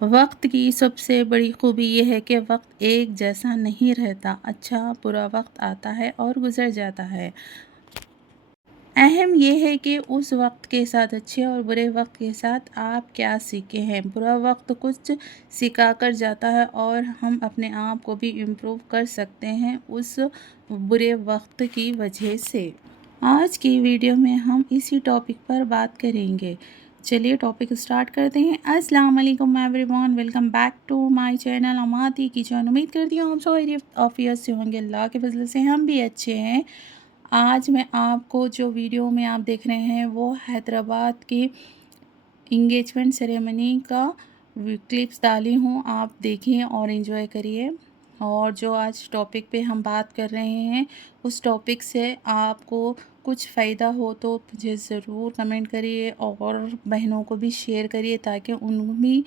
وقت کی سب سے بڑی خوبی یہ ہے کہ وقت ایک جیسا نہیں رہتا، اچھا برا وقت آتا ہے اور گزر جاتا ہے۔ اہم یہ ہے کہ اس وقت کے ساتھ، اچھے اور برے وقت کے ساتھ آپ کیا سیکھے ہیں۔ برا وقت کچھ سکھا کر جاتا ہے اور ہم اپنے آپ کو بھی امپروو کر سکتے ہیں اس برے وقت کی وجہ سے۔ آج کی ویڈیو میں ہم اسی ٹاپک پر بات کریں گے۔ چلیے ٹاپک سٹارٹ کرتے ہیں۔ السلام علیکم everyone, welcome back to my channel Amati kitchen. امید کرتی ہوں آپ سب خیریت عافیت سے ہوں گے، اللہ کے فضل سے ہم بھی اچھے ہیں۔ آج میں آپ کو جو ویڈیو میں آپ دیکھ رہے ہیں وہ حیدرآباد کی انگیجمنٹ سیریمنی کا کلپس ڈالی ہوں، آپ دیکھیں اور انجوائے کریے۔ اور جو آج ٹاپک پہ ہم بات کر رہے ہیں اس ٹاپک سے آپ کو کچھ فائدہ ہو تو مجھے ضرور کمنٹ کریے اور بہنوں کو بھی شیئر کریے تاکہ انہیں بھی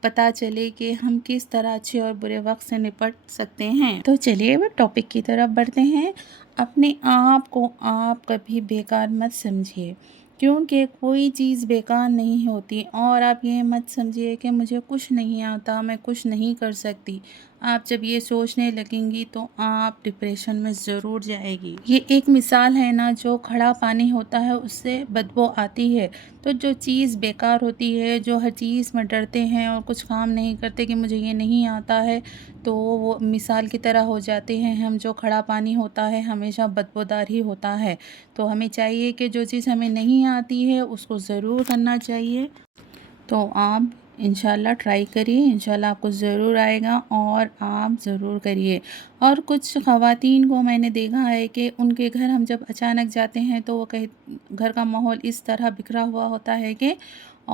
پتہ چلے کہ ہم کس طرح اچھے اور برے وقت سے نپٹ سکتے ہیں۔ تو چلیے ٹاپک کی طرف بڑھتے ہیں۔ اپنے آپ کو آپ کبھی بیکار مت سمجھیے، کیونکہ کوئی چیز بیکار نہیں ہوتی، اور آپ یہ مت سمجھیے کہ مجھے کچھ نہیں آتا، میں کچھ نہیں کر سکتی۔ آپ جب یہ سوچنے لگیں گی تو آپ ڈپریشن میں ضرور جائے گی۔ یہ ایک مثال ہے نا، جو کھڑا پانی ہوتا ہے اس سے بدبو آتی ہے، تو جو چیز بیکار ہوتی ہے، جو ہر چیز میں ڈرتے ہیں اور کچھ کام نہیں کرتے کہ مجھے یہ نہیں آتا ہے، تو وہ مثال کی طرح ہو جاتے ہیں ہم۔ جو کھڑا پانی ہوتا ہے ہمیشہ بدبودار ہی ہوتا ہے، تو ہمیں چاہیے کہ جو چیز ہمیں نہیں آتی ہے اس کو ضرور کرنا چاہیے۔ تو آپ انشاءاللہ ٹرائی کریے، انشاءاللہ آپ کو ضرور آئے گا اور آپ ضرور کریے۔ اور کچھ خواتین کو میں نے دیکھا ہے کہ ان کے گھر ہم جب اچانک جاتے ہیں تو وہ گھر کا ماحول اس طرح بکھرا ہوا ہوتا ہے کہ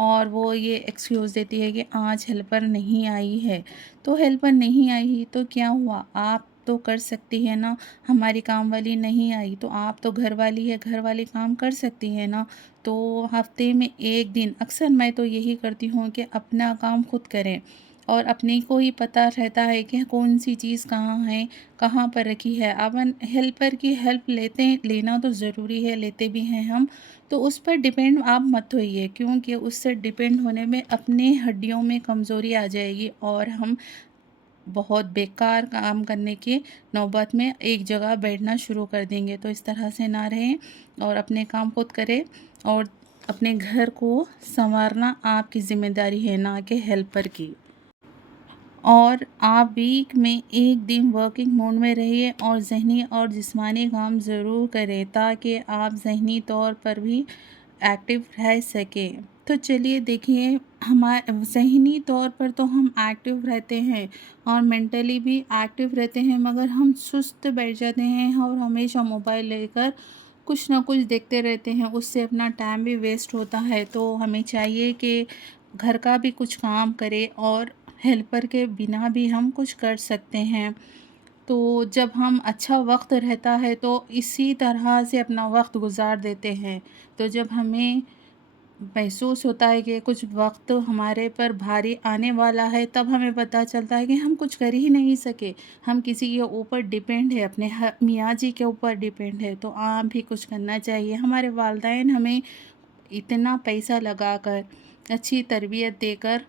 اور وہ یہ ایکسکیوز دیتی ہے کہ آج ہیلپر نہیں آئی ہے۔ تو ہیلپر نہیں آئی تو کیا ہوا، آپ تو کر سکتی ہے نا۔ ہماری کام والی نہیں آئی تو آپ تو گھر والی ہے، گھر والی کام کر سکتی ہے نا۔ تو ہفتے میں ایک دن، اکثر میں تو یہی کرتی ہوں کہ اپنا کام خود کریں، اور اپنے کو ہی پتہ رہتا ہے کہ کون سی چیز کہاں ہے، کہاں پر رکھی ہے۔ اب ہیلپر کی ہیلپ لینا تو ضروری ہے، لیتے بھی ہیں ہم، تو اس پر ڈیپینڈ آپ مت ہوئیے، کیونکہ اس سے ڈیپینڈ ہونے میں اپنے ہڈیوں میں کمزوری آ جائے گی اور ہم بہت بیکار کام کرنے کی نوبت میں ایک جگہ بیٹھنا شروع کر دیں گے۔ تو اس طرح سے نہ رہیں اور اپنے کام خود کریں، اور اپنے گھر کو سنوارنا آپ کی ذمہ داری ہے، نہ کہ ہیلپر کی۔ اور آپ ویک میں ایک دن ورکنگ موڈ میں رہیے اور ذہنی اور جسمانی کام ضرور کریں تاکہ آپ ذہنی طور پر بھی ایکٹیو رہ سکیں۔ تو چلیے دیکھیے، ذہنی طور پر تو ہم ایکٹیو رہتے ہیں اور مینٹلی بھی ایکٹیو رہتے ہیں، مگر ہم سست بیٹھ جاتے ہیں اور ہمیشہ موبائل لے کر کچھ نہ کچھ دیکھتے رہتے ہیں، اس سے اپنا ٹائم بھی ویسٹ ہوتا ہے۔ تو ہمیں چاہیے کہ گھر کا بھی کچھ کام کرے اور ہیلپر کے بنا بھی ہم کچھ کر سکتے ہیں۔ تو جب ہم اچھا وقت رہتا ہے تو اسی طرح سے اپنا وقت گزار دیتے ہیں، تو جب ہمیں محسوس ہوتا ہے کہ کچھ وقت ہمارے پر بھاری آنے والا ہے، تب ہمیں پتہ چلتا ہے کہ ہم کچھ کر ہی نہیں سکے، ہم کسی کے اوپر ڈیپینڈ ہے، اپنے میاں جی کے اوپر ڈیپینڈ ہے۔ تو آپ بھی کچھ کرنا چاہیے۔ ہمارے والدین ہمیں اتنا پیسہ لگا کر، اچھی تربیت دے کر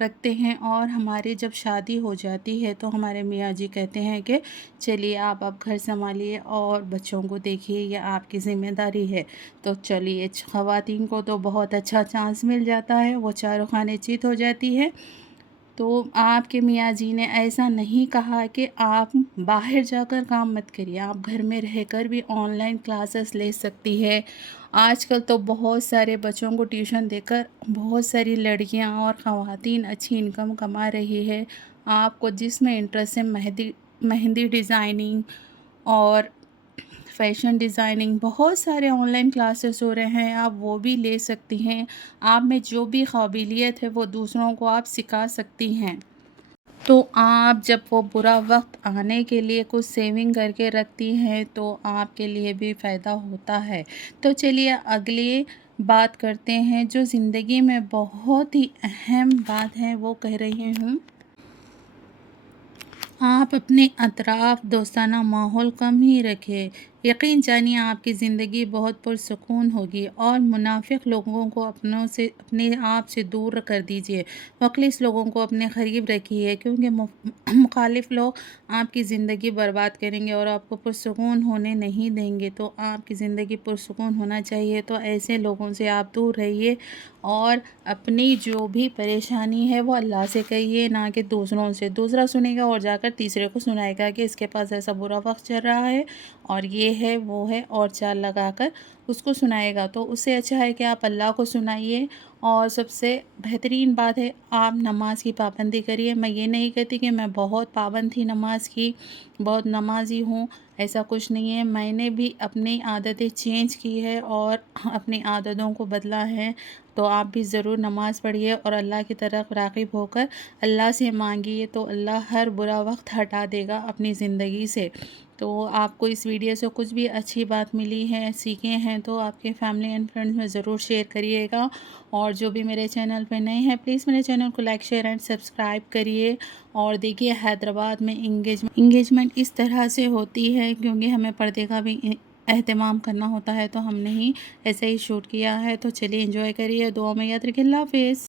رکھتے ہیں، اور ہماری جب شادی ہو جاتی ہے تو ہمارے میاں جی کہتے ہیں کہ چلیے آپ اب گھر سنبھالیے اور بچوں کو دیکھیے، یہ آپ کی ذمہ داری ہے۔ تو چلیے، خواتین کو تو بہت اچھا چانس مل جاتا ہے، وہ چاروں خانے چیت ہو جاتی ہے۔ تو آپ کے میاں جی نے ایسا نہیں کہا کہ آپ باہر جا کر کام مت کریے، آپ گھر میں رہ کر بھی آن لائن کلاسز لے سکتی ہے۔ آج کل تو بہت سارے بچوں کو ٹیوشن دے کر بہت ساری لڑکیاں اور خواتین اچھی انکم کما رہی ہے۔ آپ کو جس میں انٹرسٹ ہے، مہندی ڈیزائننگ اور فیشن ڈیزائننگ، بہت سارے آن لائن کلاسز ہو رہے ہیں، آپ وہ بھی لے سکتی ہیں۔ آپ میں جو بھی قابلیت ہے وہ دوسروں کو آپ سکھا سکتی ہیں۔ تو آپ جب وہ برا وقت آنے کے لیے کچھ سیونگ کر کے رکھتی ہیں تو آپ کے لیے بھی فائدہ ہوتا ہے۔ تو چلیے اگلی بات کرتے ہیں، جو زندگی میں بہت ہی اہم بات ہے وہ کہہ رہی ہوں۔ آپ اپنے اطراف دوستانہ ماحول کم ہی رکھیں، یقین جانیے آپ کی زندگی بہت پرسکون ہوگی اور منافق لوگوں کو اپنے آپ سے دور کر دیجیے، مخلص لوگوں کو اپنے قریب رکھیے، کیونکہ مخالف لوگ آپ کی زندگی برباد کریں گے اور آپ کو پرسکون ہونے نہیں دیں گے۔ تو آپ کی زندگی پرسکون ہونا چاہیے تو ایسے لوگوں سے آپ دور رہیے اور اپنی جو بھی پریشانی ہے وہ اللہ سے کہیے، نہ کہ دوسروں سے۔ دوسرا سنے گا اور جا کر تیسرے کو سنائے گا کہ اس کے پاس ایسا برا وقت چل رہا ہے اور یہ ہے وہ ہے، اور چال لگا کر اس کو سنائے گا۔ تو اس سے اچھا ہے کہ آپ اللہ کو سنائیے، اور سب سے بہترین بات ہے آپ نماز کی پابندی کریے۔ میں یہ نہیں کہتی کہ میں بہت پابند تھی نماز کی، بہت نمازی ہوں، ایسا کچھ نہیں ہے۔ میں نے بھی اپنی عادتیں چینج کی ہے اور اپنی عادتوں کو بدلا ہے۔ تو آپ بھی ضرور نماز پڑھیے اور اللہ کی طرف راغب ہو کر اللہ سے مانگیے، تو اللہ ہر برا وقت ہٹا دے گا اپنی زندگی سے۔ تو آپ کو اس ویڈیو سے کچھ بھی اچھی بات ملی ہے، سیکھے ہیں، تو آپ کے فیملی اینڈ فرینڈز میں ضرور شیئر کریے گا، اور جو بھی میرے چینل پہ نئے ہیں پلیز میرے چینل کو لائک، شیئر اینڈ سبسکرائب کریے۔ اور دیکھیے حیدرآباد میں انگیجمنٹ اس طرح سے ہوتی ہے کیونکہ ہمیں پردے کا بھی اہتمام کرنا ہوتا ہے، تو ہم نے ہی ایسے ہی شوٹ کیا ہے۔ تو چلیے انجوائے کریے، دعا میں یاد رکھیے، اللہ حافظ۔